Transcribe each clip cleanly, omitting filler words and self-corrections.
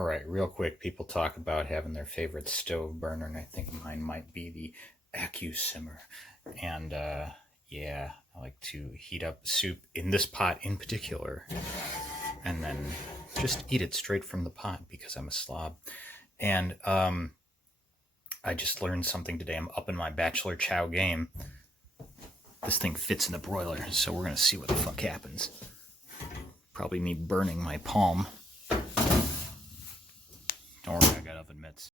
All right, real quick, people talk about having their favorite stove burner, and I think mine might be the AccuSimmer. And yeah, I like to heat up soup in this pot in particular, and then just eat it straight from the pot because I'm a slob. And I just learned something today. I'm up in my bachelor chow game. This thing fits in the broiler, so we're gonna see what the fuck happens. Probably me burning my palm. Don't worry, I got oven mitts.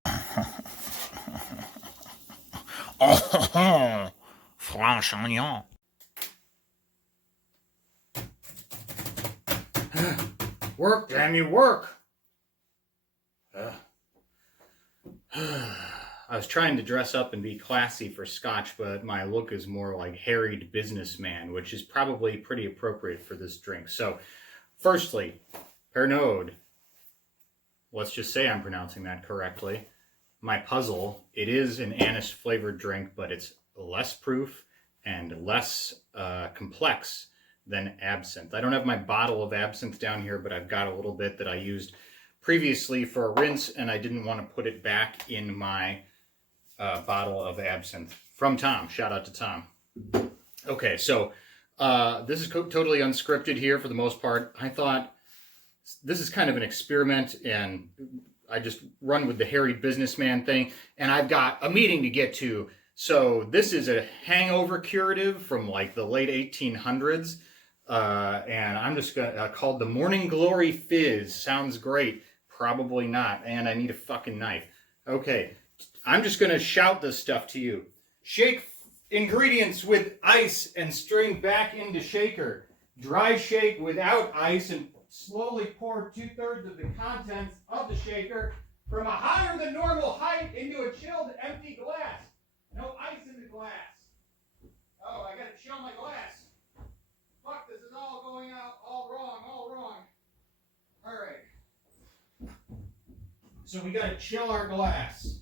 Oh, Franchignon. Work, damn you, work. I was trying to dress up and be classy for Scotch, but my look is more like harried businessman, which is probably pretty appropriate for this drink. So, firstly, Pernod. Let's just say I'm pronouncing that correctly. My puzzle, it is an anise flavored drink, but it's less proof and less complex than absinthe. I don't have my bottle of absinthe down here, but I've got a little bit that I used previously for a rinse, and I didn't want to put it back in my bottle of absinthe from Tom. Shout out to Tom. Okay, so this is totally unscripted here for the most part. I thought this is kind of an experiment, and I just run with the harried businessman thing, and I've got a meeting to get to. So this is a hangover curative from like the late 1800s, and I'm just gonna called the Morning Glory Fizz. Sounds great. Probably not, and I need a fucking knife. Okay, I'm just gonna shout this stuff to you. Shake ingredients with ice and strain back into shaker. Dry shake without ice and slowly pour 2/3 of the contents of the shaker from a higher than normal height into a chilled empty glass. No ice in the glass. Oh, I gotta chill my glass. Fuck, this is all going out all wrong. All right. So we gotta chill our glass.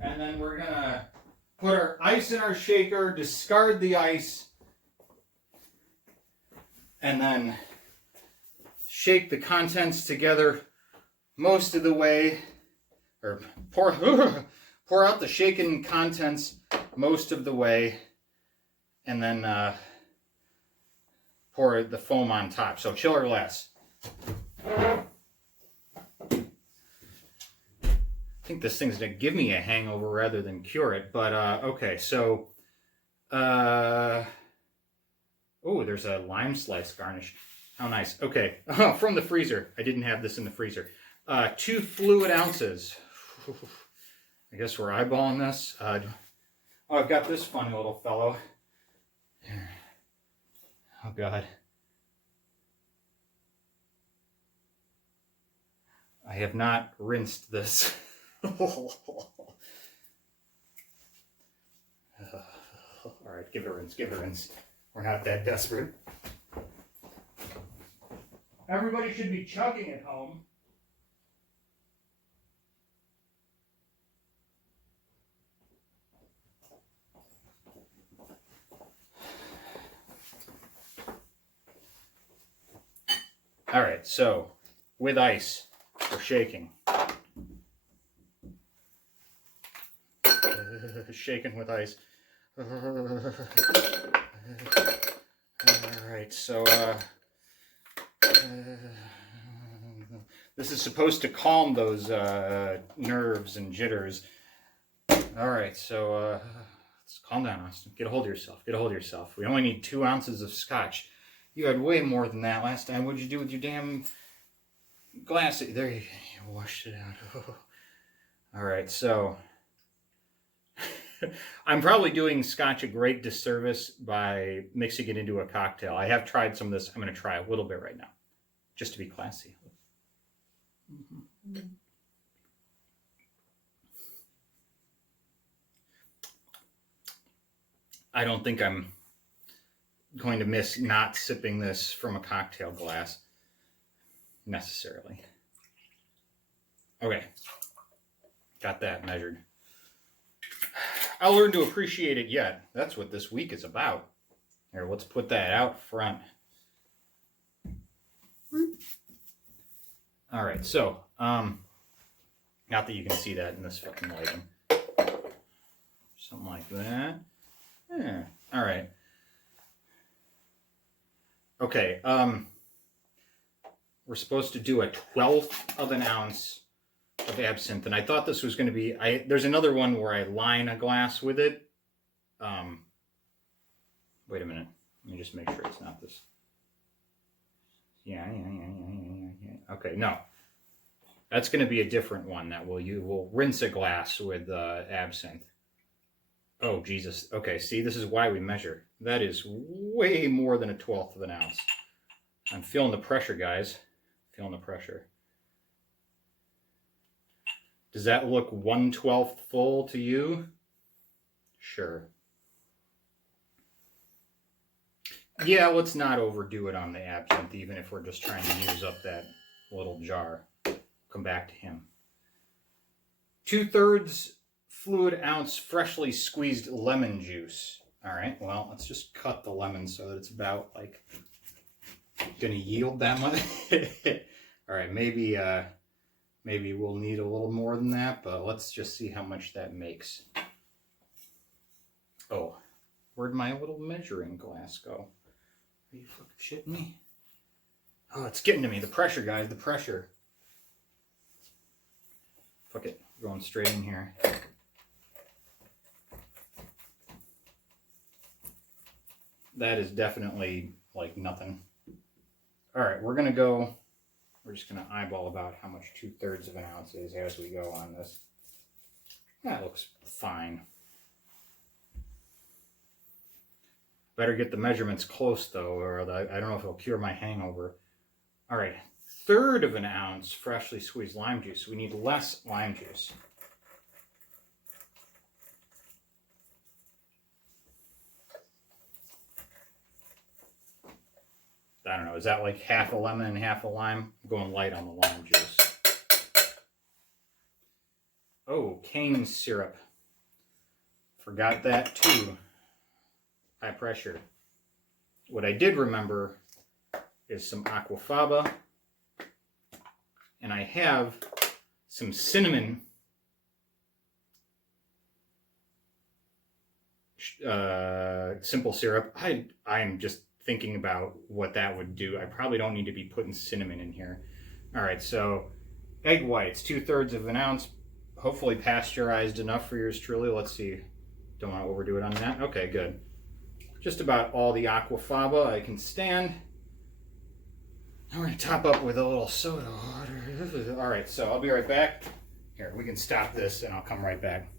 And then we're gonna put our ice in our shaker, discard the ice, and then shake the contents together most of the way, or pour out the shaken contents most of the way, and then pour the foam on top. So chill our glass. I think this thing's gonna give me a hangover rather than cure it, but okay, so oh, there's a lime slice garnish. How nice. Okay, from the freezer. I didn't have this in the freezer. 2 fluid ounces. I guess we're eyeballing this. Oh, I've got this funny little fellow. Here. Oh, God. I have not rinsed this. All right, give it a rinse. We're not that desperate. Everybody should be chugging at home. All right, so with ice for shaking. Shaken with ice. All right, so this is supposed to calm those nerves and jitters. All right, so let's calm down, Austin. Get a hold of yourself. We only need 2 ounces of Scotch. You had way more than that last time. What'd you do with your damn glass? There, you washed it out. All right, so I'm probably doing Scotch a great disservice by mixing it into a cocktail. I have tried some of this. I'm going to try a little bit right now, just to be classy. I don't think I'm going to miss not sipping this from a cocktail glass necessarily. Okay, got that measured. I'll learn to appreciate it yet. That's what this week is about. Here, let's put that out front. All right, so Not that you can see that in this fucking lighting. Something like that. Yeah. All right. Okay. We're supposed to do a 1/12 of an ounce of absinthe, and I thought this was going to be. There's another one where I line a glass with it. Wait a minute. Let me just make sure it's not this. Yeah. Okay, no. That's going to be a different one that you will rinse a glass with absinthe. Oh, Jesus. Okay, see, this is why we measure. That is way more than a 1/12 of an ounce. I'm feeling the pressure, guys. Feeling the pressure. Does that look 1/12 full to you? Sure. Yeah, let's not overdo it on the absinthe, even if we're just trying to use up that little jar. Come back to him. 2/3 fluid ounce freshly squeezed lemon juice. All right, well, let's just cut the lemon so that it's about like gonna yield that much. All right, maybe we'll need a little more than that, but let's just see how much that makes. Oh, where'd my little measuring glass go? Are you fucking shitting me? Oh, it's getting to me. The pressure, guys, the pressure. Fuck it, going straight in here. That is definitely like nothing. All right, we're just gonna eyeball about how much 2/3 of an ounce is as we go on this. That looks fine. Better get the measurements close though, or I don't know if it'll cure my hangover. All right, 1/3 of an ounce freshly squeezed lime juice. We need less lime juice. I don't know, is that like half a lemon and half a lime? I'm going light on the lime juice. Oh, cane syrup. Forgot that too. High pressure. What I did remember is some aquafaba. And I have some cinnamon simple syrup. I'm just thinking about what that would do. I probably don't need to be putting cinnamon in here. All right, so egg whites, 2/3 of an ounce, hopefully pasteurized enough for yours truly. Let's see. Don't want to overdo it on that. Okay, good. Just about all the aquafaba I can stand. I'm going to top up with a little soda water. All right, so I'll be right back. Here, we can stop this and I'll come right back.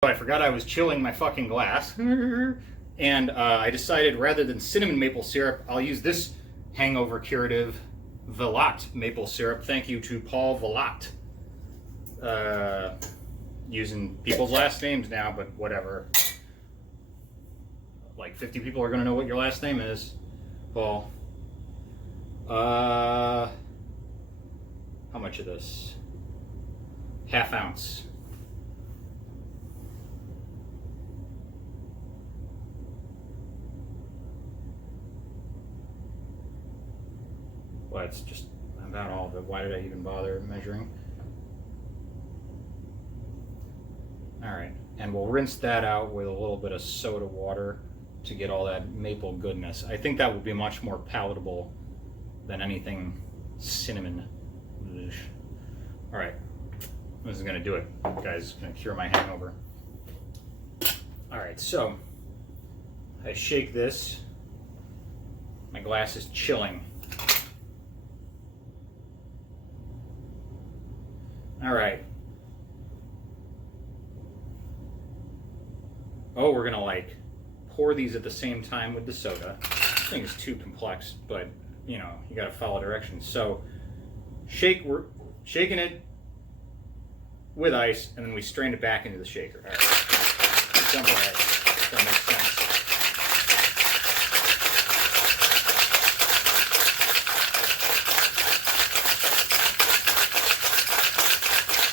I forgot I was chilling my fucking glass. And I decided rather than cinnamon maple syrup, I'll use this hangover curative Velat maple syrup. Thank you to Paul Velat. Using people's last names now, but whatever. Like 50 people are going to know what your last name is, Paul. How much of this? Half ounce. Well, it's just about all of it. Why did I even bother measuring? All right, and we'll rinse that out with a little bit of soda water to get all that maple goodness. I think that would be much more palatable than anything cinnamon. Ugh. All right, this is gonna do it, guys. It's gonna cure my hangover. All right, so I shake this. My glass is chilling. All right, Oh, we're gonna like pour these at the same time with the soda. This thing is too complex, but you know, you gotta follow directions. So we're shaking it with ice, and then we strain it back into the shaker. All right. Simple ice. That makes sense.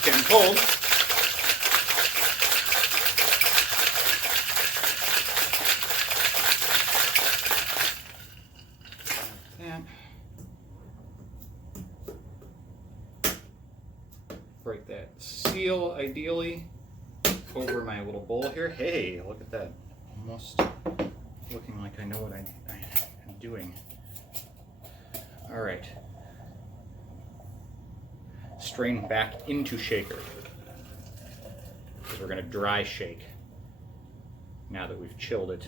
Getting cold. Break that seal, ideally, over my little bowl here. Hey, look at that. Almost looking like I know what I'm doing. All right. Strain back into shaker, because we're going to dry shake now that we've chilled it.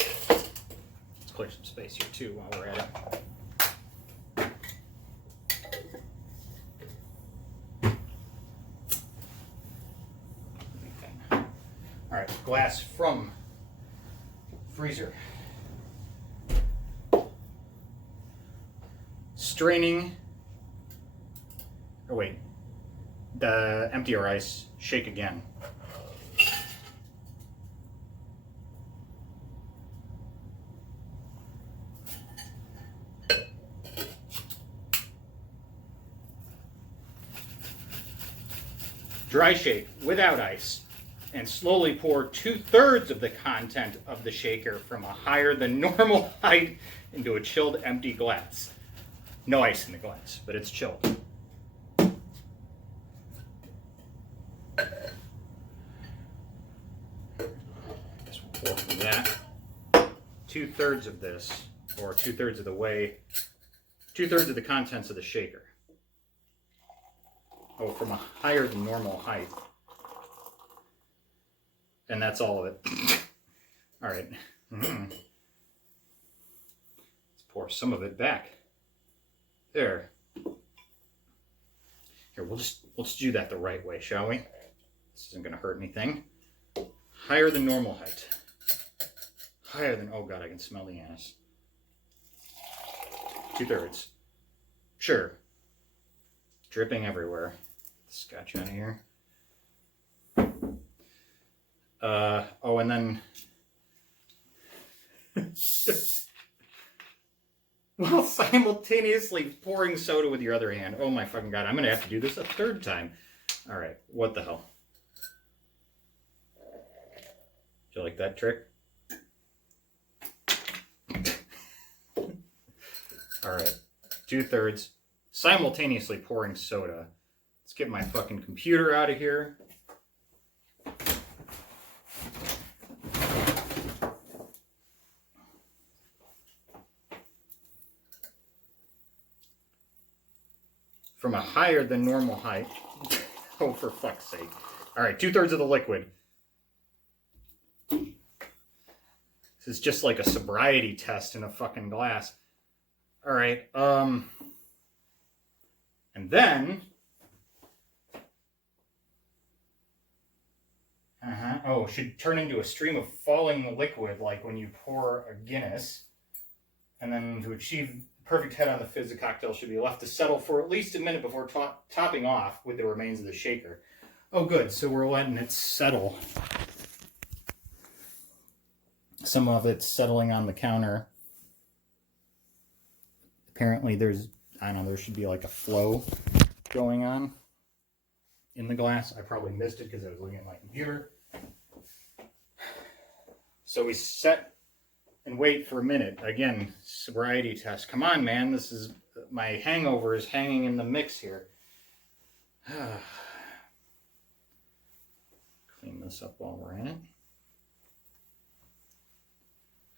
Let's clear some space here too while we're at it. All right, glass from freezer. Straining, oh wait, the empty our ice, shake again. Dry shake without ice, and slowly pour 2/3 of the content of the shaker from a higher than normal height into a chilled empty glass. No ice in the glass, but it's chilled. Guess we'll pour from that. 2/3 of this, or 2/3 of the way, 2/3 of the contents of the shaker. Oh, from a higher than normal height. And that's all of it. All right. Let's pour some of it back. There. Here, let's do that the right way, shall we? This isn't going to hurt anything. Higher than normal height. Higher than, oh God, I can smell the anise. 2/3. Sure. Dripping everywhere. Scotch out of here. Oh, and then while simultaneously pouring soda with your other hand. Oh my fucking God, I'm gonna have to do this a third time. All right, what the hell? Do you like that trick? All right, 2/3, simultaneously pouring soda. Let's get my fucking computer out of here. From a higher than normal height. Oh, for fuck's sake. All right, 2/3 of the liquid. This is just like a sobriety test in a fucking glass. All right, and then, oh, it should turn into a stream of falling liquid like when you pour a Guinness. And then to achieve perfect head on the Fizz, the cocktail should be left to settle for at least a minute before topping off with the remains of the shaker. Oh, good. So we're letting it settle. Some of it's settling on the counter. Apparently there's, I don't know, there should be like a flow going on in the glass. I probably missed it because I was looking at my computer. So we set and wait for a minute. Again, sobriety test. Come on, man. This is, my hangover is hanging in the mix here. Clean this up while we're in it.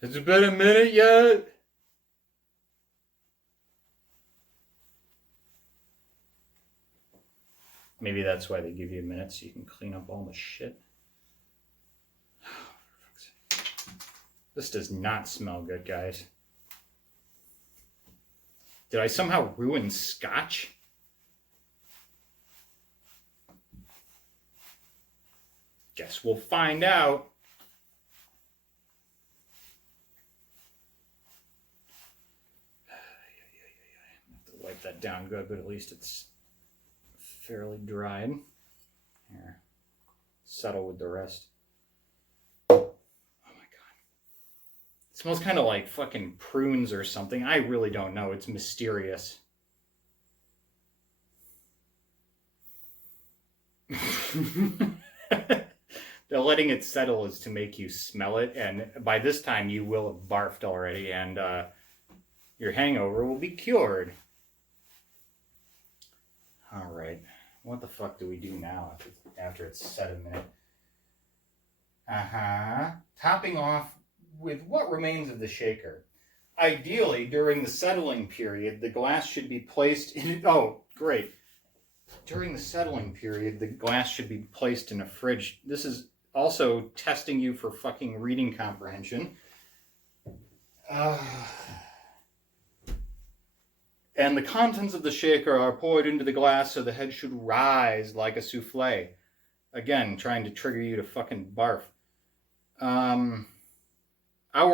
Has it been a minute yet? Maybe that's why they give you a minute so you can clean up all the shit. This does not smell good, guys. Did I somehow ruin Scotch? Guess we'll find out. Have to wipe that down good, but at least it's fairly dried. Here, settle with the rest. Oh my god. It smells kind of like fucking prunes or something. I really don't know. It's mysterious. Letting it settle is to make you smell it, and by this time you will have barfed already, and your hangover will be cured. All right, what the fuck do we do now after it's set a minute? Topping off with what remains of the shaker. Ideally, during the settling period, the glass should be placed in... Oh, great. During the settling period, the glass should be placed in a fridge. This is also testing you for fucking reading comprehension. And the contents of the shaker are poured into the glass so the head should rise like a souffle. Again, trying to trigger you to fucking barf. Our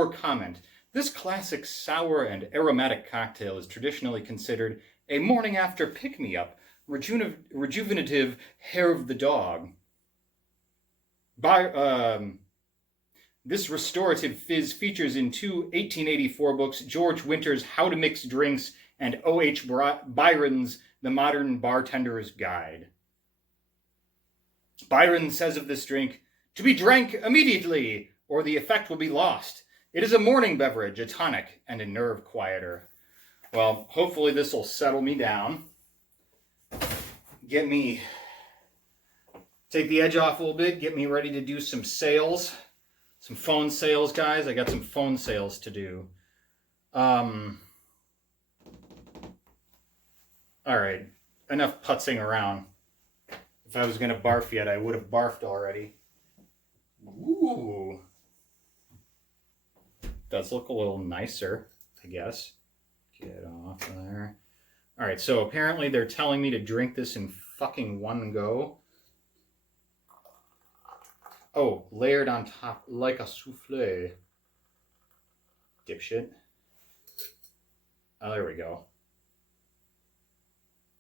comment. This classic sour and aromatic cocktail is traditionally considered a morning after pick-me-up, rejuvenative hair of the dog. This restorative fizz features in two 1884 books, George Winter's How to Mix Drinks and O.H. Byron's The Modern Bartender's Guide. Byron says of this drink, to be drank immediately, or the effect will be lost. It is a morning beverage, a tonic, and a nerve quieter. Well, hopefully this will settle me down. Get me... Take the edge off a little bit, get me ready to do some sales. Some phone sales, guys. I got some phone sales to do. Alright. Enough putzing around. If I was going to barf yet, I would have barfed already. Ooh. Does look a little nicer, I guess. Get off there. Alright, so apparently they're telling me to drink this in fucking one go. Oh, layered on top like a souffle. Dipshit. Oh, there we go.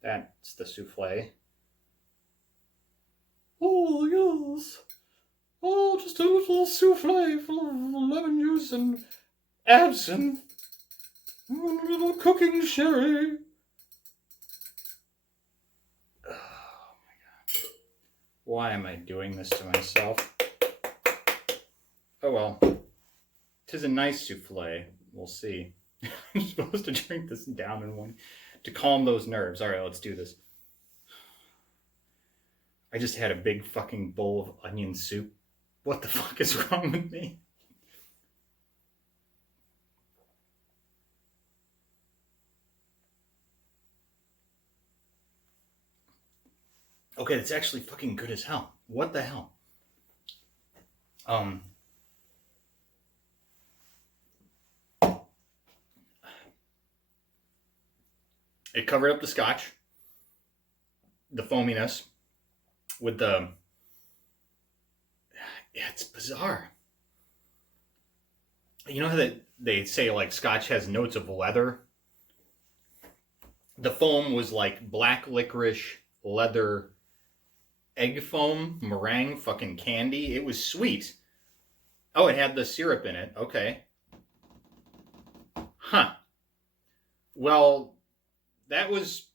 That's the souffle. Oh, yes. Oh, just a little souffle full of lemon juice and absinthe. And a little cooking sherry. Oh, my God. Why am I doing this to myself? Oh well, 'tis a nice souffle. We'll see. I'm supposed to drink this down in one to calm those nerves. All right, let's do this. I just had a big fucking bowl of onion soup. What the fuck is wrong with me? Okay, that's actually fucking good as hell. What the hell? It covered up the scotch, the foaminess, with the... Yeah, it's bizarre. You know how they say, like, scotch has notes of leather? The foam was like black licorice, leather, egg foam, meringue, fucking candy. It was sweet. Oh, it had the syrup in it. Okay. Huh. Well... That was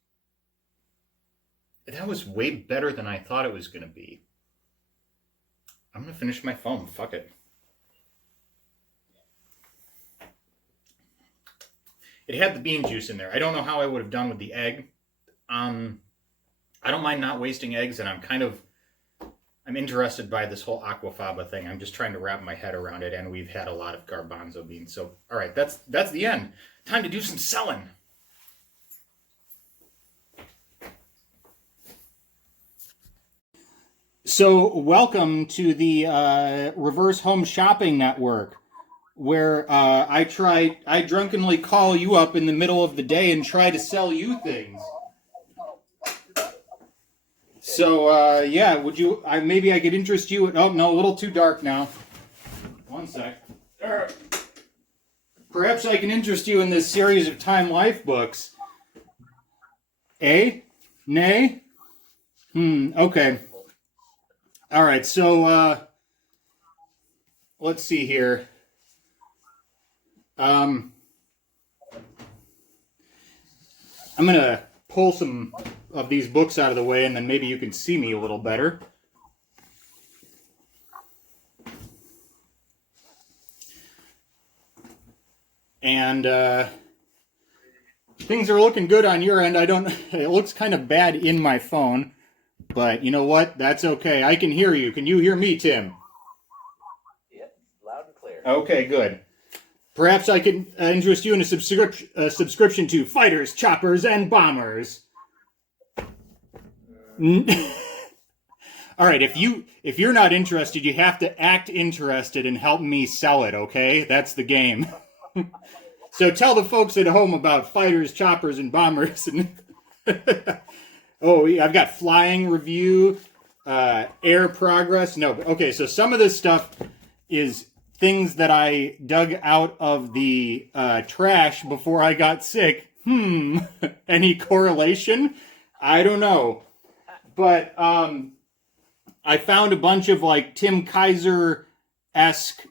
way better than I thought it was going to be. I'm going to finish my foam. Fuck it. It had the bean juice in there. I don't know how I would have done with the egg. I don't mind not wasting eggs, and I'm interested by this whole aquafaba thing. I'm just trying to wrap my head around it, and we've had a lot of garbanzo beans. So, all right, that's the end. Time to do some selling. So, welcome to the Reverse Home Shopping Network, where I drunkenly call you up in the middle of the day and try to sell you things. So, yeah, maybe I could interest you in, oh, no, a little too dark now. One sec. Perhaps I can interest you in this series of Time Life books. Eh? Nay? Okay. All right, so, let's see here. I'm going to pull some of these books out of the way, and then maybe you can see me a little better. And things are looking good on your end. It looks kind of bad in my phone, but you know what? That's okay. I can hear you. Can you hear me, Tim? Yep, loud and clear. Okay, good. Perhaps I can interest you in a subscription to Fighters, Choppers, and Bombers. All right, if you're not interested, you have to act interested and help me sell it, okay? That's the game. So tell the folks at home about Fighters, Choppers, and Bombers. Oh, I've got flying review, air progress. No, okay, so some of this stuff is things that I dug out of the trash before I got sick. Any correlation? I don't know. But I found a bunch of like Tim Kaiser-esque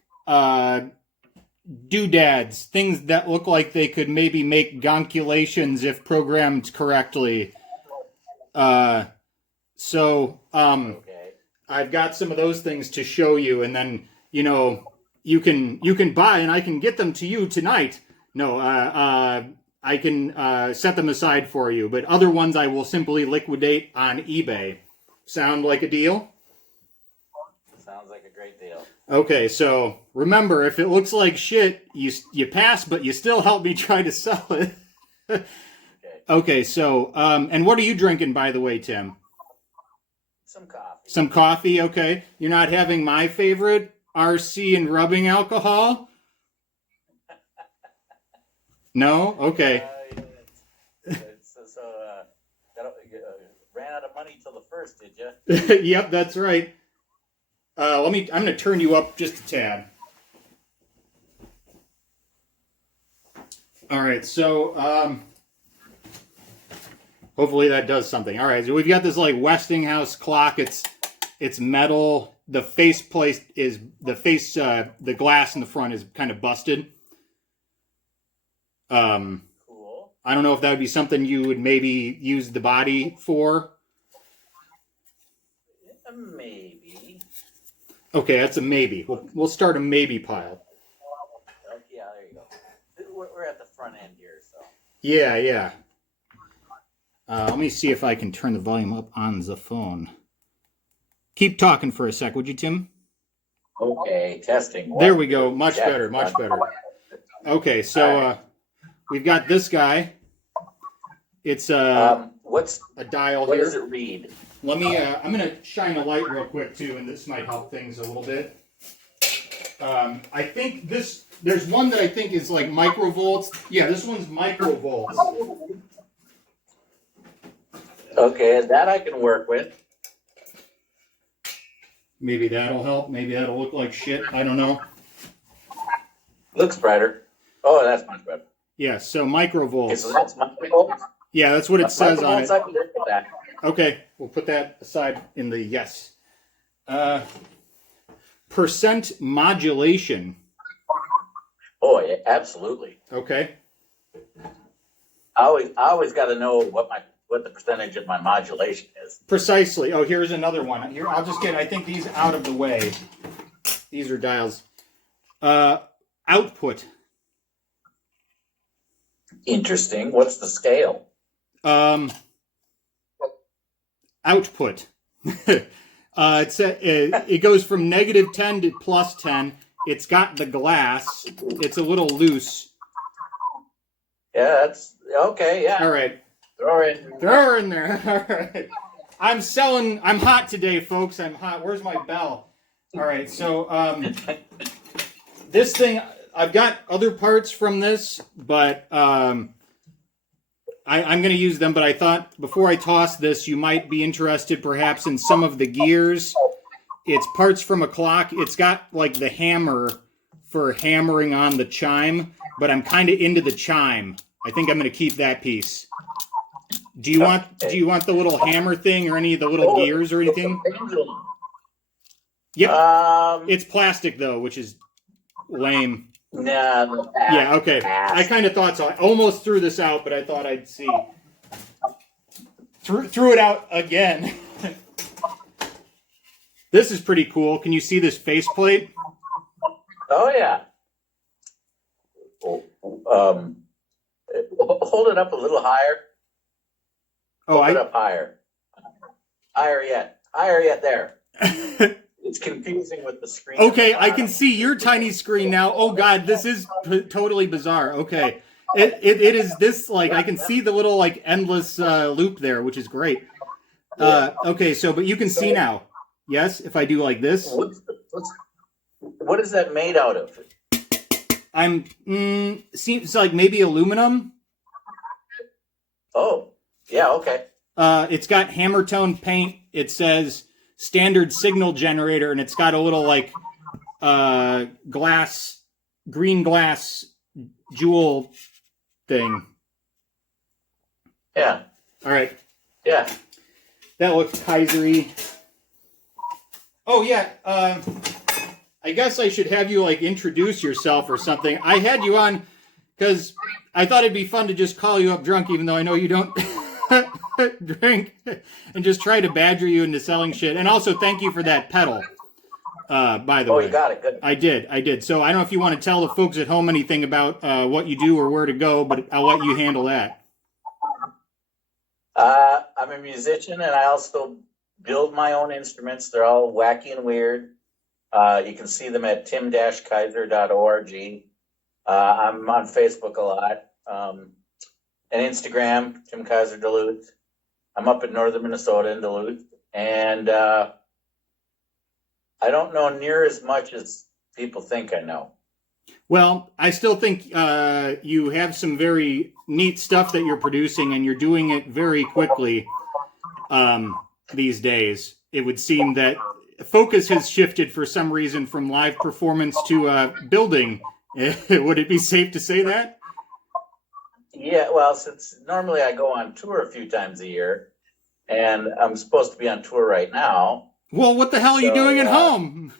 doodads, things that look like they could maybe make gonculations if programmed correctly. So I've got some of those things to show you, and then you can buy, and I can get them to you tonight. No, I can set them aside for you, but other ones I will simply liquidate on eBay. Sound like a deal? Sounds like a great deal. Okay, so remember, if it looks like shit, you pass, but you still help me try to sell it. Okay, so, and what are you drinking, by the way, Tim? Some coffee. Some coffee, okay. You're not having my favorite, RC and rubbing alcohol? No? Okay. Ran out of money till the first, did you? Yep, that's right. I'm going to turn you up just a tad. All right, so hopefully that does something. All right, so we've got this like Westinghouse clock. It's metal. The faceplate is the glass in the front is kind of busted. Cool. I don't know if that would be something you would maybe use the body for. Maybe. Okay, that's a maybe. We'll start a maybe pile. Oh, yeah, there you go. We're at the front end here, so. Yeah. Let me see if I can turn the volume up on the phone. Keep talking for a sec, would you, Tim? Okay, testing. There we go. Much better. Okay, so we've got this guy. It's what's a dial what here. does it read? Let me. I'm going to shine a light real quick too, and this might help things a little bit. I think there's one that I think is like microvolts. Yeah, this one's microvolts. Okay, that I can work with. Maybe that'll help. Maybe that'll look like shit. I don't know. Looks brighter. Oh, that's much better. Yeah, so microvolts. Okay, so that's microvolts? Yeah, that's what it says on it. I can work with that. Okay, we'll put that aside in the yes. Percent modulation. Oh, yeah, absolutely. Okay. I always got to know what the percentage of my modulation is. Precisely. Oh, here's another one. Here, I'll just get, I think, these out of the way. These are dials. Output. Interesting. What's the scale? Output. It goes from -10 to +10. It's got the glass. It's a little loose. Yeah, that's okay. Yeah. All right. Throw her in there. All right. I'm hot today, folks. I'm hot. Where's my bell? All right. So this thing, I've got other parts from this, but I'm going to use them, but I thought before I toss this, you might be interested perhaps in some of the gears. It's parts from a clock. It's got like the hammer for hammering on the chime, but I'm kind of into the chime. I think I'm going to keep that piece. Do you want the little hammer thing or any of the little gears or anything? Yep. It's plastic though, which is lame. No. Yeah, okay. I kind of thought so. I almost threw this out, but I thought I'd see. Threw it out again. This is pretty cool. Can you see this faceplate? Oh, yeah. Hold it up a little higher. Hold it up higher. Higher yet. Higher yet there. It's confusing with the screen. Okay, I can see your tiny screen now. Oh, God, this is totally bizarre. Okay. It is this, like, I can see the little, like, endless loop there, which is great. Okay, so, but you can see now. Yes, if I do like this. What is that made out of? Seems like maybe aluminum. Oh, yeah, okay. It's got hammer tone paint. It says standard signal generator, and it's got a little like green glass jewel thing. Yeah. All right. Yeah. That looks Kaiser-y. Oh yeah. I guess I should have you like introduce yourself or something. I had you on because I thought it'd be fun to just call you up drunk, even though I know you don't drink, and just try to badger you into selling shit. And also, thank you for that pedal. By the way. Oh, you got it. Good. I did. So I don't know if you want to tell the folks at home anything about what you do or where to go, but I'll let you handle that. I'm a musician, and I also build my own instruments. They're all wacky and weird. You can see them at tim-kaiser.org. I'm on Facebook a lot. And Instagram, Tim Kaiser Duluth. I'm up in northern Minnesota in Duluth. And I don't know near as much as people think I know. Well, I still think you have some very neat stuff that you're producing, and you're doing it very quickly these days. It would seem that focus has shifted for some reason from live performance to building. Would it be safe to say that? Yeah, well, since normally I go on tour a few times a year, and I'm supposed to be on tour right now. Well, what the hell are you doing at home?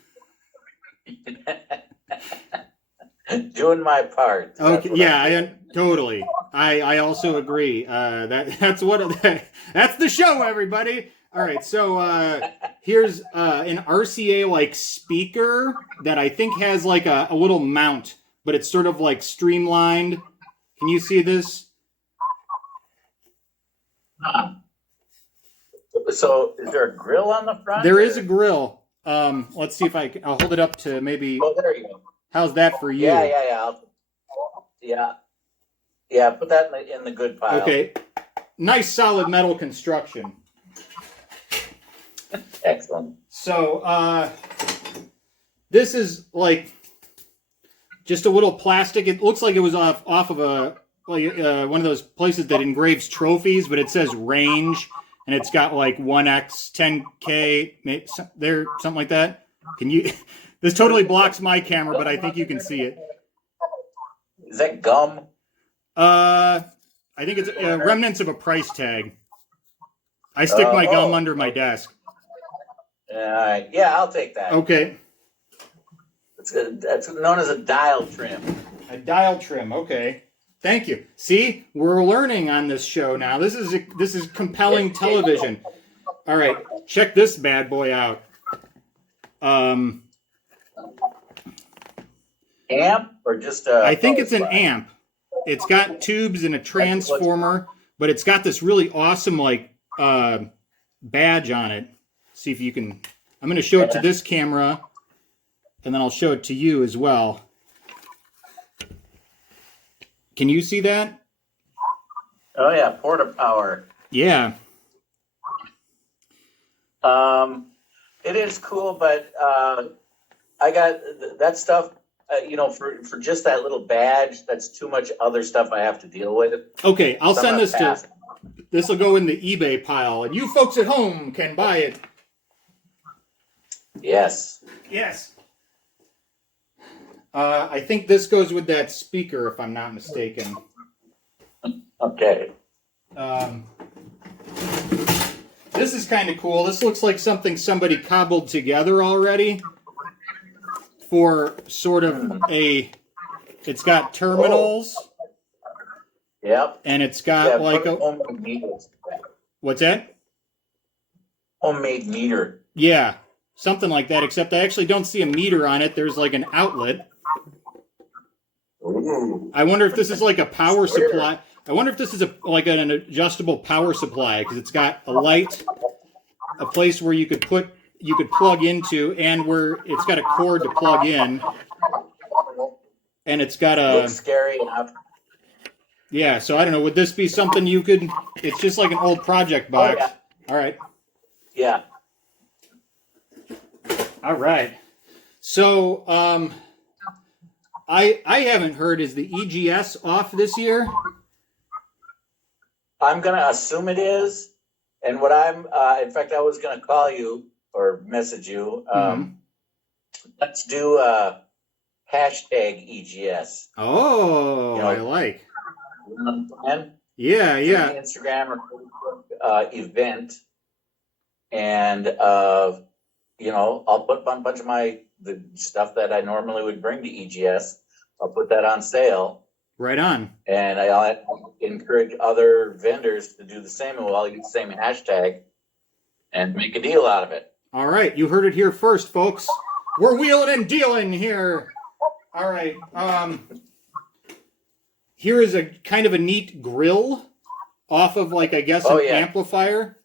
Doing my part. Okay, yeah, totally. I also agree. That's the show, everybody. All right, so here's an RCA like speaker that I think has like a little mount, but it's sort of like streamlined. Can you see this? So is there a grill on the front? There is a grill. Let's see if I'll hold it up to maybe. Oh, there you go. How's that for you? Yeah. Put that in the good pile. Okay. Nice solid metal construction. Excellent. So this is like just a little plastic. It looks like it was off of one of those places that engraves trophies, but it says range, and it's got like 1x, 10K, there, something like that. Can you? This totally blocks my camera, but I think you can see it. Is that gum? I think it's remnants of a price tag. I stick my gum under my desk. Yeah, I'll take that. Okay. That's known as a dial trim. A dial trim. Okay. Thank you. See, we're learning on this show now. This is compelling television. All right, check this bad boy out. Amp or just I think it's an amp. It's got tubes and a transformer, but it's got this really awesome like badge on it. See if you can. I'm going to show it to this camera, and then I'll show it to you as well. Can you see that? Oh yeah, Porta Power. Yeah. It is cool, but I got that stuff for just that little badge, that's too much other stuff I have to deal with. Okay, I'll So I'm send gonna this pass. to. This will go in the eBay pile, and you folks at home can buy it. Yes. Yes. I think this goes with that speaker, if I'm not mistaken. Okay. This is kind of cool. This looks like something somebody cobbled together already for sort of a. It's got terminals. Yep. And it's got like a. Homemade meter. What's that? Homemade meter. Yeah, something like that. Except I actually don't see a meter on it. There's like an outlet. Ooh. I wonder if this is like a power supply. I wonder if this is like an adjustable power supply because it's got a light, a place where you could plug into, and where it's got a cord to plug in, and it's got a. Looks scary enough. Yeah, so I don't know. Would this be something you could? It's just like an old project box. Oh, yeah. All right. Yeah. All right. So, I haven't heard. Is the EGS off this year? I'm gonna assume it is. And what in fact, I was gonna call you or message you. Let's do hashtag EGS. Oh, I like. Yeah. Instagram or Facebook event, and I'll put a bunch of the stuff that I normally would bring to EGS. I'll put that on sale. Right on. And I'll encourage other vendors to do the same, and we'll all use the same hashtag and make a deal out of it. All right, you heard it here first, folks. We're wheeling and dealing here. All right. Here is a kind of a neat grill off of like I guess an amplifier.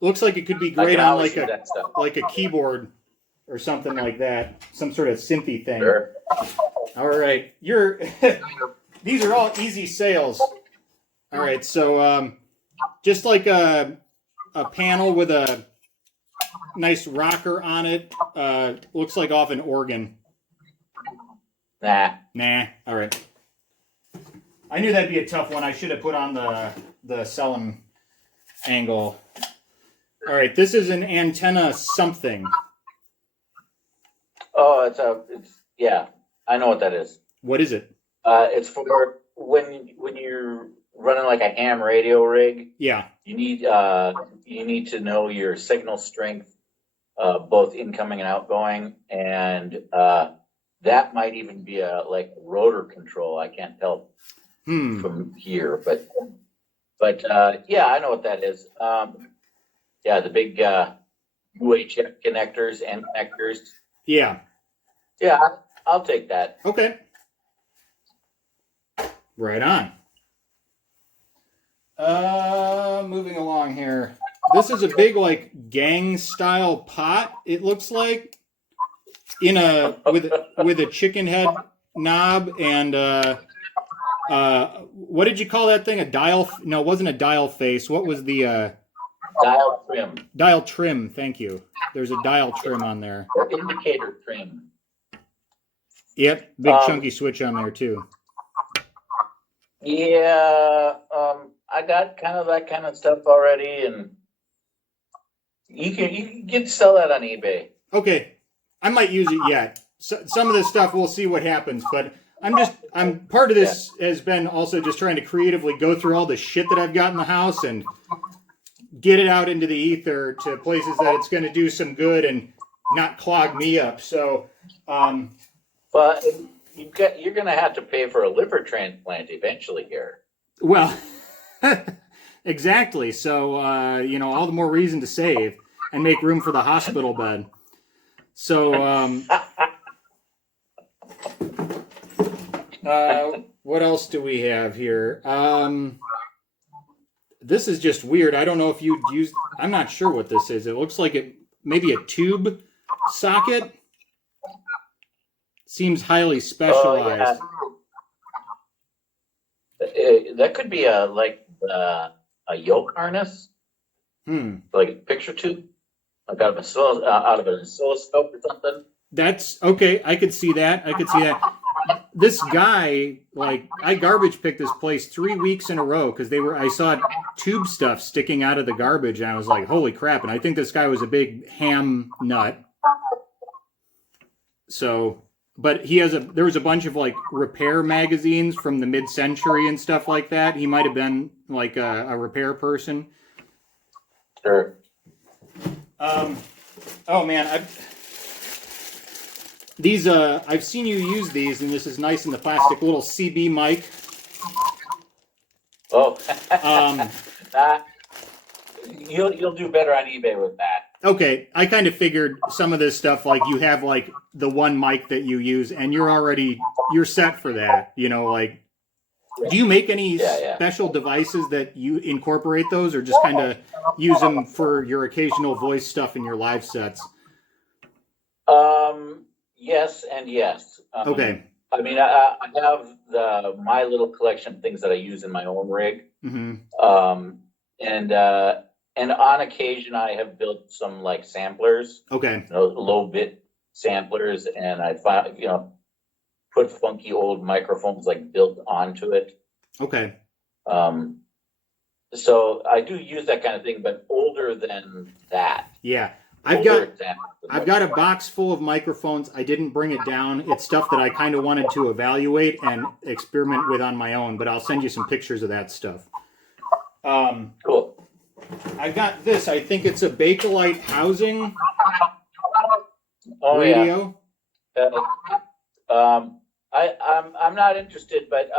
Looks like it could be great on like a keyboard or something like that. Some sort of synthy thing. Sure. All right. These are all easy sales. All right, so just like a panel with a nice rocker on it. Looks like off an organ. Nah. All right. I knew that'd be a tough one. I should have put on the selling angle. All right, this is an antenna something. Oh, yeah. I know what that is. What is it? It's for when you're running like a ham radio rig. Yeah. You need to know your signal strength, both incoming and outgoing, and that might even be a rotor control. I can't tell from here, but yeah, I know what that is. Yeah, the big UHF connectors and connectors. Yeah. Yeah, I'll take that. Okay. Right on. Moving along here. This is a big gang style pot. It looks like with a chicken head knob and what did you call that thing? A dial? No, it wasn't a dial face. What was the dial trim? Dial trim. Thank you. There's a dial trim on there. Or indicator trim. Yep, big chunky switch on there too. Yeah, I got kind of that kind of stuff already, and you can sell that on eBay. Okay, I might use it yet. So, some of this stuff we'll see what happens, but I'm part of this has been also just trying to creatively go through all the shit that I've got in the house and get it out into the ether to places that it's going to do some good and not clog me up. So, but you're going to have to pay for a liver transplant eventually here. Well, exactly. So, all the more reason to save and make room for the hospital bed. So, what else do we have here? This is just weird. I don't know if you'd use... I'm not sure what this is. It looks like it maybe a tube socket. Seems highly specialized. That could be a yoke harness. Like a picture tube. Like out of an oscilloscope or something. That's okay. I could see that. this guy, like, I garbage picked this place 3 weeks in a row because I saw tube stuff sticking out of the garbage, and I was like, holy crap. And I think this guy was a big ham nut. So, but there was a bunch of like repair magazines from the mid-century and stuff like that. He might have been like a repair person. Sure. Oh man, I've seen you use these, and this is nice in the plastic little CB mic. Oh, you'll do better on eBay with that. Okay, I kind of figured some of this stuff, like you have like the one mic that you use, and you're set for that. You know, like, do you make any special devices that you incorporate those, or just kind of use them for your occasional voice stuff in your live sets? Yes and yes. Okay. I mean, I have my little collection of things that I use in my own rig. Mm-hmm. And on occasion I have built some like samplers. Okay. Low bit samplers, and I find, put funky old microphones like built onto it. Okay. So I do use that kind of thing, but older than that. Yeah. I've got a box full of microphones. I didn't bring it down. It's stuff that I kind of wanted to evaluate and experiment with on my own, but I'll send you some pictures of that stuff. Cool. I've got this. I think it's a Bakelite housing radio. Yeah. I'm not interested, but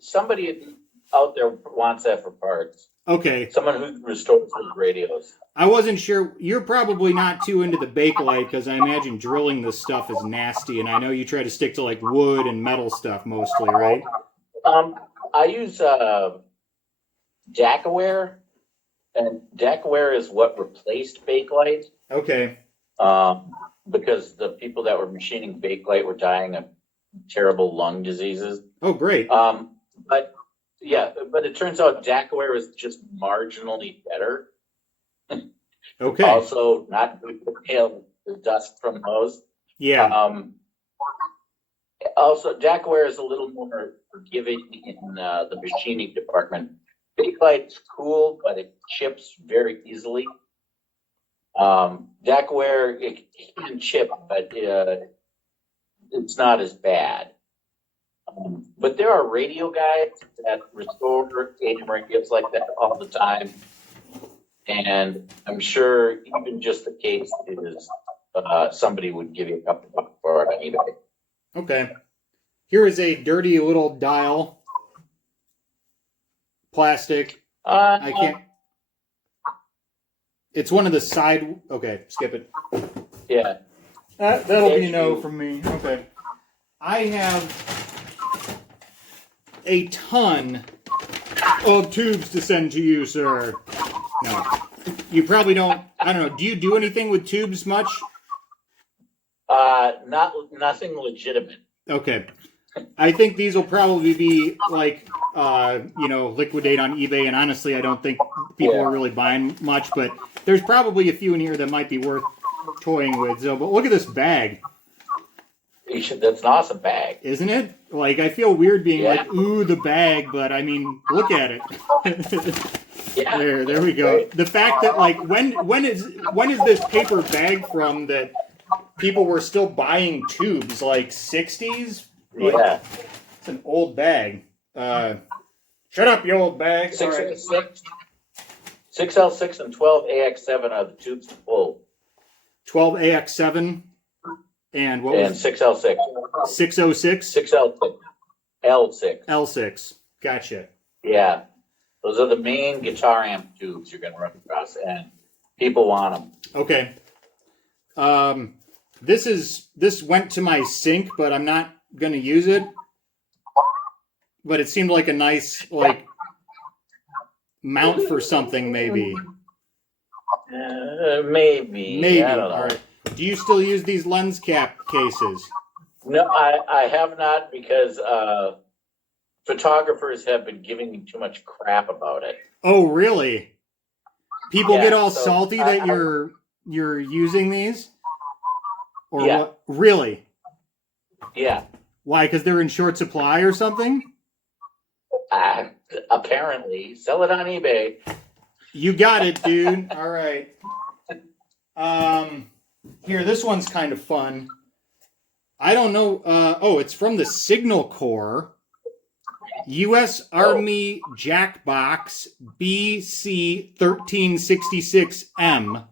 somebody out there wants that for parts. Okay. Someone who restores those radios. I wasn't sure. You're probably not too into the Bakelite because I imagine drilling this stuff is nasty, and I know you try to stick to like wood and metal stuff mostly, right? I use Jackaware, and Jackaware is what replaced Bakelite. Okay. Because the people that were machining Bakelite were dying of terrible lung diseases. Oh, great. But it turns out Jackaware is just marginally better. Okay. Also, not good to inhale the dust from those. Yeah. Also, Jackaware is a little more forgiving in the machining department. Bakelite's cool, but it chips very easily. Jackaware, it can chip, but it's not as bad. But there are radio guys that restore AM radios like that all the time. And I'm sure even just the case is somebody would give you a couple bucks for it on eBay. Okay. Here is a dirty little dial. Plastic. I can't. It's one of the side. Okay, skip it. Yeah. That'll be a no from me. Okay. I have a ton of tubes to send to you, sir. No. You probably don't. I don't know. Do you do anything with tubes much? Nothing legitimate. Okay. I think these will probably be like, liquidate on eBay. And honestly, I don't think people are really buying much. But there's probably a few in here that might be worth toying with. So, but look at this bag. That's an awesome bag. Isn't it? Like, I feel weird being like, ooh, the bag. But I mean, look at it. Yeah. There we go. The fact that like when is this paper bag from that people were still buying tubes, like 60s? Yeah. It's an old bag. Shut up, you old bag. 6L6 and 12AX7 are the tubes to pull. 12AX7 and what was 6L6. 606? 6L6. L6. L6. Gotcha. Yeah. Those are the main guitar amp tubes you're going to run across, and people want them. Okay. This went to my sink, but I'm not going to use it. But it seemed like a nice mount for something, maybe. Maybe. I don't know. All right. Do you still use these lens cap cases? No, I have not, because photographers have been giving me too much crap about it. Oh, really? People get all salty that you're using these? Or what? Really? Yeah. Why? Because they're in short supply or something? Uh, Apparently, sell it on eBay. You got it, dude. All right. Here, this one's kind of fun. I don't know. It's from the Signal Corps. U.S. Army Jackbox BC 1366M.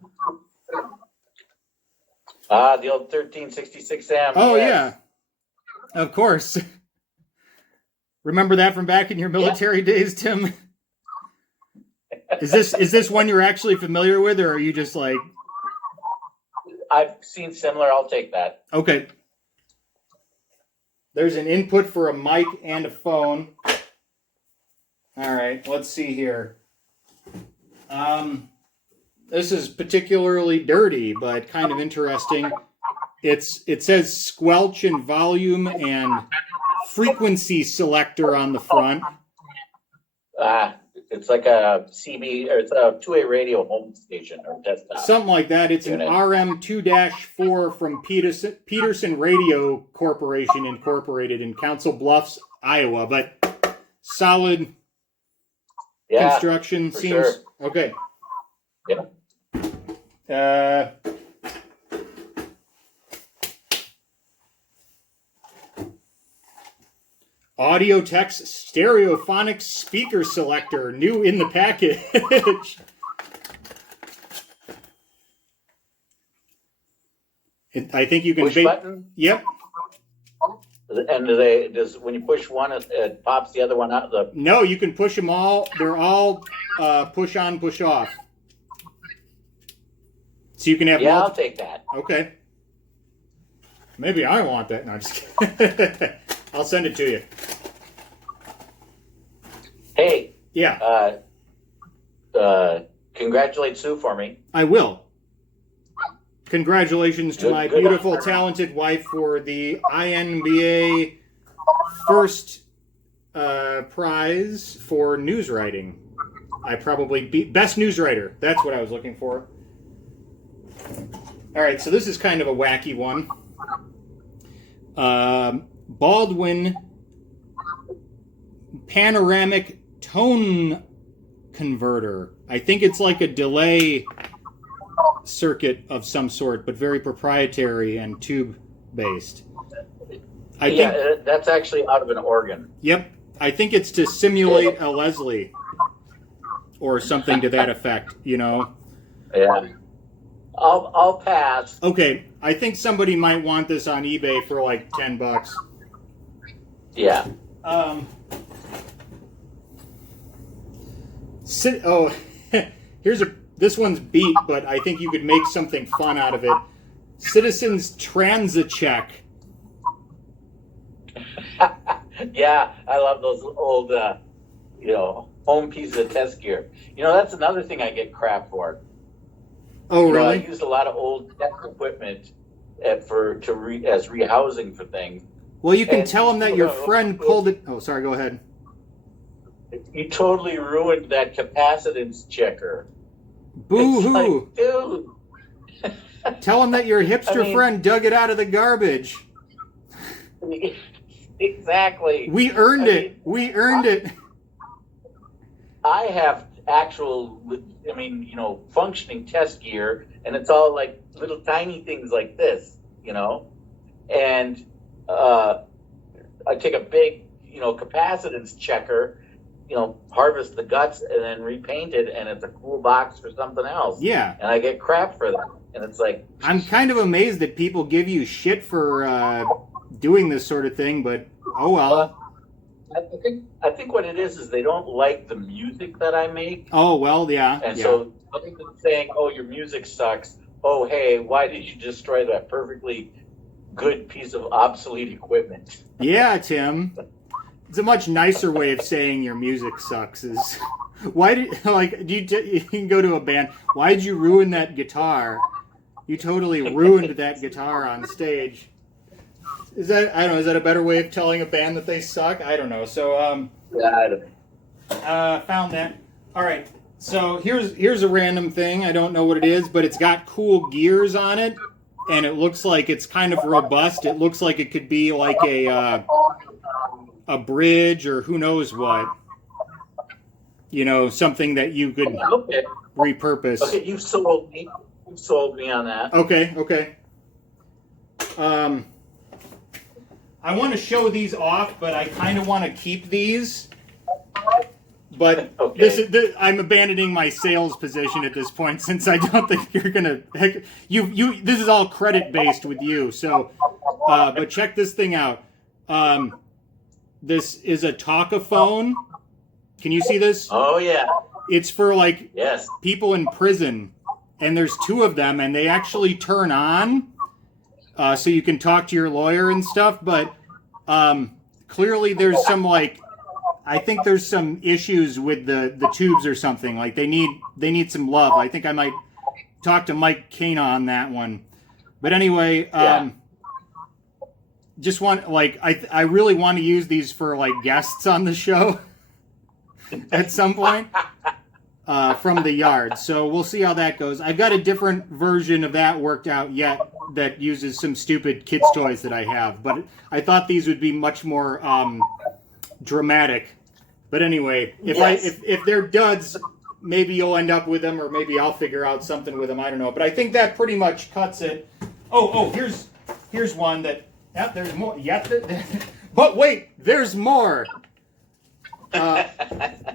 The old 1366M. Oh, yes. yeah. Of course. Remember that from back in your military days, Tim? Is this one you're actually familiar with, or are you just like... I've seen similar. I'll take that. Okay. There's an input for a mic and a phone. All right, let's see here. This is particularly dirty, but kind of interesting. It says squelch and volume and frequency selector on the front. It's like a CB, or it's a two-way radio home station or desktop. Something like that. It's an RM2-4 from Peterson Radio Corporation Incorporated in Council Bluffs, Iowa. But solid construction seems... Sure. Okay. Yeah. Audio text stereophonic speaker selector, new in the package. I think you can... Push button? Yep. And when you push one, it pops the other one out? No, you can push them all. They're all push on, push off. So you can have... I'll take that. Okay. Maybe I want that. No, I'm just kidding. I'll send it to you. Hey. Yeah. Congratulate Sue for me. I will. Congratulations to my good beautiful, talented wife for the INBA first prize for news writing. I probably beat best news writer. That's what I was looking for. All right, so this is kind of a wacky one. Baldwin panoramic tone converter. I think it's like a delay circuit of some sort, but very proprietary and tube based. I think that's actually out of an organ. Yep. I think it's to simulate a Leslie or something to that effect, you know. Yeah. I'll pass. Okay, I think somebody might want this on eBay for like $10. Yeah. This one's beat, but I think you could make something fun out of it. Citizens Transit Check. Yeah, I love those old, home pieces of test gear. That's another thing I get crap for. Oh, really? I used a lot of old test equipment as rehousing for things. Well, you can tell them that your friend pulled it. Oh, sorry, go ahead. You totally ruined that capacitance checker. Boo-hoo. Like, dude. Tell them that your hipster friend dug it out of the garbage. Exactly. We earned it. I have actual, functioning test gear, and it's all like little tiny things like this, and I take a big, capacitance checker, harvest the guts and then repaint it, and it's a cool box for something else. Yeah. And I get crap for that. And it's like... I'm kind of amazed that people give you shit for doing this sort of thing, but oh well. I think what it is they don't like the music that I make. Oh, well, yeah. And so other than saying, oh, your music sucks, oh, hey, why did you destroy that perfectly good piece of obsolete equipment? Yeah, Tim. It's a much nicer way of saying your music sucks. Is why did you can go to a band? Why did you ruin that guitar? You totally ruined that guitar on stage. Is that Is that a better way of telling a band that they suck? I don't know. So yeah, I don't know. Found that. All right. So here's a random thing. I don't know what it is, but it's got cool gears on it, and it looks like it's kind of robust. It looks like it could be like a bridge or who knows what. You know, something that you could Okay. repurpose. Okay, you've sold me. You've sold me on that. Okay, okay. I want to show these off, but I kind of want to keep these. But Okay. I'm abandoning my sales position at this point since I don't think you're gonna. This is all credit based with you. So, but check this thing out. This is a talkaphone. Can you see this? Oh yeah. It's for like Yes. people in prison, and there's two of them, and they actually turn on, so you can talk to your lawyer and stuff. But clearly, there's some like, I think there's some issues with the tubes or something. Like they need some love. I think I might talk to Mike Cana on that one. But anyway, just want like I really want to use these for like guests on the show at some point. From the yard. So we'll see how that goes. I've got a different version of that worked out yet that uses some stupid kids' toys that I have. But I thought these would be much more dramatic. But anyway, if they're duds, maybe you'll end up with them, or maybe I'll figure out something with them. I don't know. But I think that pretty much cuts it. Oh, here's one that. Yeah, there's more. Yeah, but wait, there's more.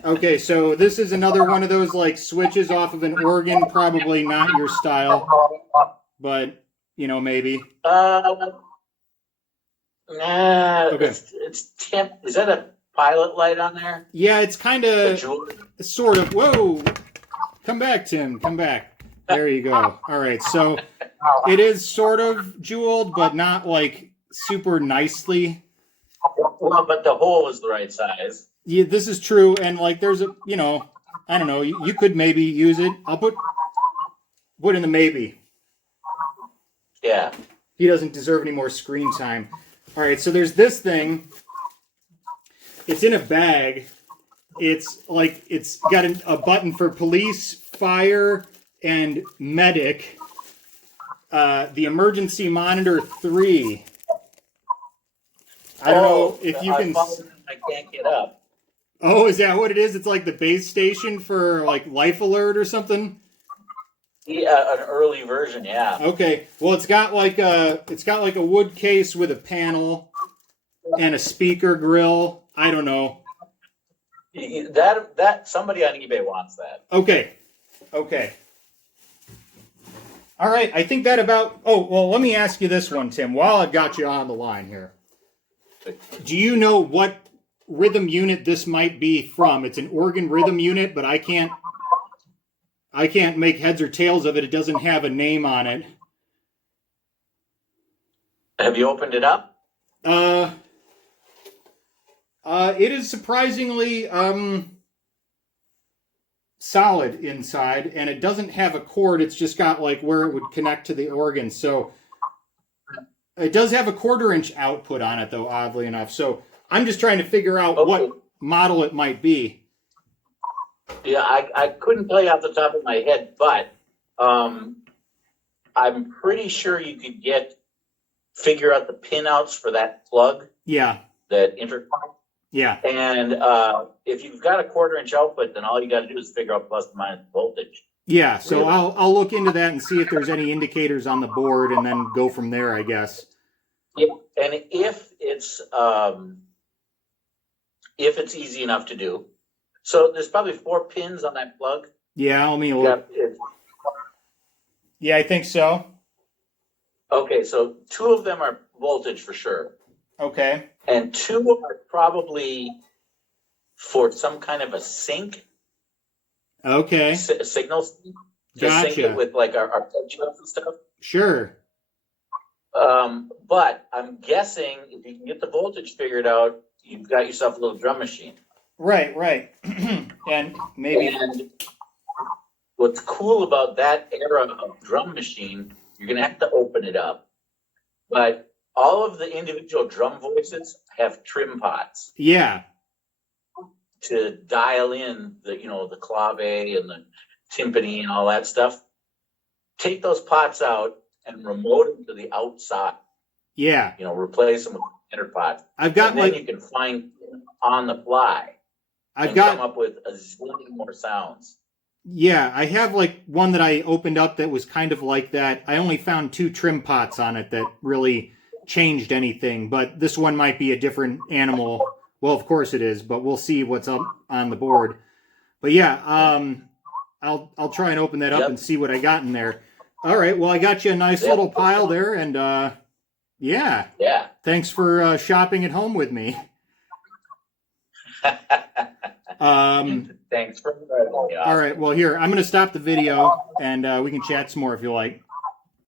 Okay, so this is another one of those like switches off of an organ, probably not your style, but you know, maybe. Nah, Okay. it's temp. Is that a pilot light on there? Yeah, it's kind of, Jewel? sort of. Whoa, come back, Tim. Come back. There you go. All right, so it is sort of jeweled, but not like super nicely. Well, but the hole is the right size. Yeah, this is true, and like there's a, you know, I don't know, you could maybe use it. I'll put in the maybe. Yeah. He doesn't deserve any more screen time. All right, so there's this thing. It's in a bag. It's like it's got a button for police, fire, and medic. The emergency monitor 3. I don't know if you can. I can't get up. Oh, is that what it is? It's like the base station for like Life Alert or something? Yeah, an early version, yeah. Okay. Well, it's got like a wood case with a panel and a speaker grill. I don't know. That somebody on eBay wants that. Okay. All right. I think that about. Oh, well, let me ask you this one, Tim, while I've got you on the line here. Do you know what rhythm unit this might be from? It's an organ rhythm unit, but I can't make heads or tails of it. It doesn't have a name on it. Have you opened it up? It is surprisingly solid inside, and it doesn't have a cord. It's just got like where it would connect to the organ. So it does have a 1/4-inch output on it, though, oddly enough. So I'm just trying to figure out what model it might be. Yeah, I couldn't tell you off the top of my head, but I'm pretty sure you could figure out the pinouts for that plug. Yeah. That intercom. Yeah. And if you've got a 1/4-inch output, then all you got to do is figure out plus and minus voltage. Yeah, so really? I'll look into that and see if there's any indicators on the board, and then go from there, I guess. Yeah, and if it's easy enough to do, so there's probably 4 pins on that plug. Yeah, let me look. Yeah, I think so. Okay, so 2 of them are voltage for sure. Okay. And 2 are probably for some kind of a sync. Okay. Signals. Gotcha. Sync it with like our touchdowns and stuff. Sure. But I'm guessing if you can get the voltage figured out, you've got yourself a little drum machine. Right. And maybe. And what's cool about that era of drum machine, you're going to have to open it up. But all of the individual drum voices have trim pots. Yeah. To dial in the clave and the timpani and all that stuff. Take those pots out and remote them to the outside. Yeah. You know, replace them with inner pots. I've got and then like you can find on the fly I've and got come up with a zillion more sounds. yeah, I have like one that I opened up that was kind of like that. I only found 2 trim pots on it that really changed anything, but this one might be a different animal. Well, of course it is, but we'll see what's up on the board. But yeah, I'll try and open that up and Yep. see what I got in there. All right, well I got you a nice Yep. little pile there, and yeah, Yeah. thanks for shopping at home with me. Thanks for inviting me, All right, well here I'm going to stop the video, and we can chat some more if you like.